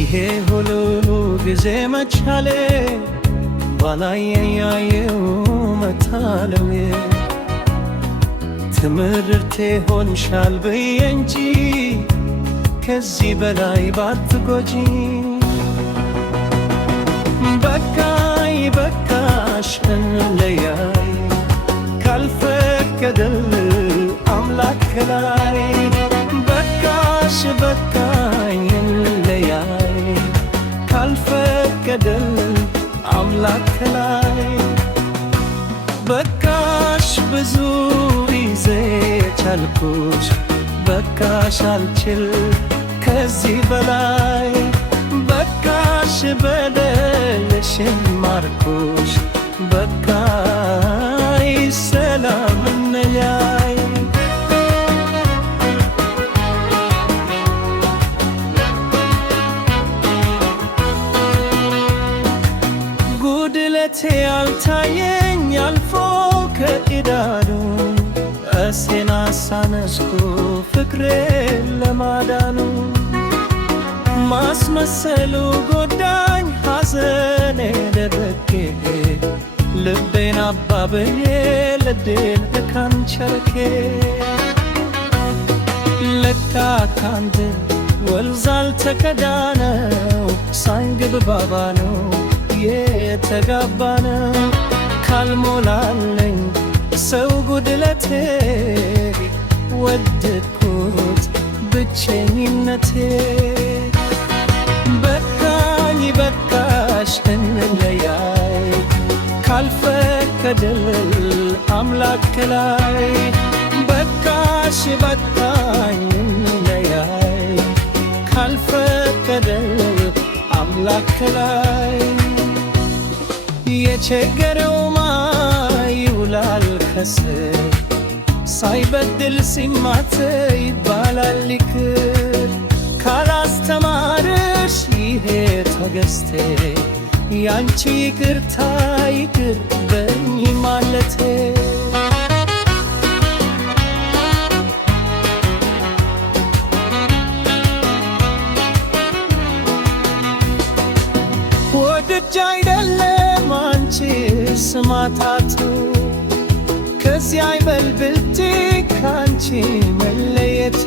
ይሄ ሁሉ ጊዜ መቻሌ ባላየው መታለዌ ትምህርቴ ሆንሻል ብዬ እንጂ ከዚህ በላይ ባትጎጂ። በቃኝ በቃሽ እንለያይ ካልፈቀደል አምላክ ከላይ። በቃሽ በቃኝ እንለያይ ካልፈቀደል አምላክ ከላይ። በቃሽ ብዙ ጊዜ ቻልኩሽ በቃሽ አልችል ከዚህ በላይ። በቃሽ በደልሽን ማርኩሽ በቃይ ሰላም እንለያይ። ጉድለቴ ያልታየኝ አልፎ ከኢዳኑ እሴን አሳነስኩ ፍቅሬን ለማዳኑ። ማስመሰሉ ጎዳኝ ሐዘኔ ደረቄ ልቤን አባብዬ ልቤን እካንቸርኬ። ለካ ካንተ ወንዝ አልተቀዳነው ሳንግብ ባባ ነው የተጋባነው። ካልሞላለኝ ሰው ጉድለቴ ወደድኩት ብቸኝነቴ። በቃኝ በቃሽ እንለያይ ካልፈቀደል አምላክ ከላይ። በቃሽ በቃኝ እንለያይ ካልፈቀደል አምላክ ከላይ። የቸገረው ይውላል ከስር ሳይበድል ሲማት ይባላል ይክር። ካላስተማርሽ ይሄ ተገስቴ ያንቺ ይቅርታ ይቅር በኝ ማለቴ። ወድጄ አይደለም አንቺ ስማታቱ ከዚያ አይበልብልቲ ካንቺ መለየቱ።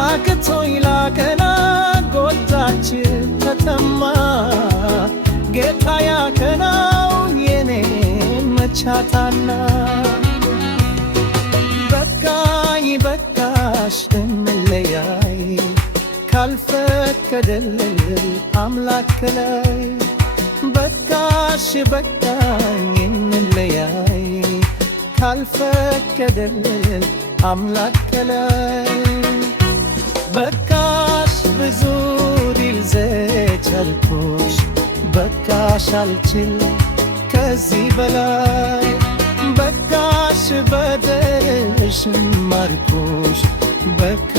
አቅቶኝ ላቀና ጎታች ተተማ ጌታ ያከናው የኔን መቻታና። በቃኝ በቃሽ እንለያይ ካልፈቀደል አምላክ ከላይ። በቃሽ በቃኝ እንለያይ ካልፈቀደል አምላክ ከላይ። በቃሽ ብዙ ጊዜ ቻልኩሽ በቃሽ አልችል ከዚህ በላይ። በቃሽ በደልሽን ማርኩሽ በቃ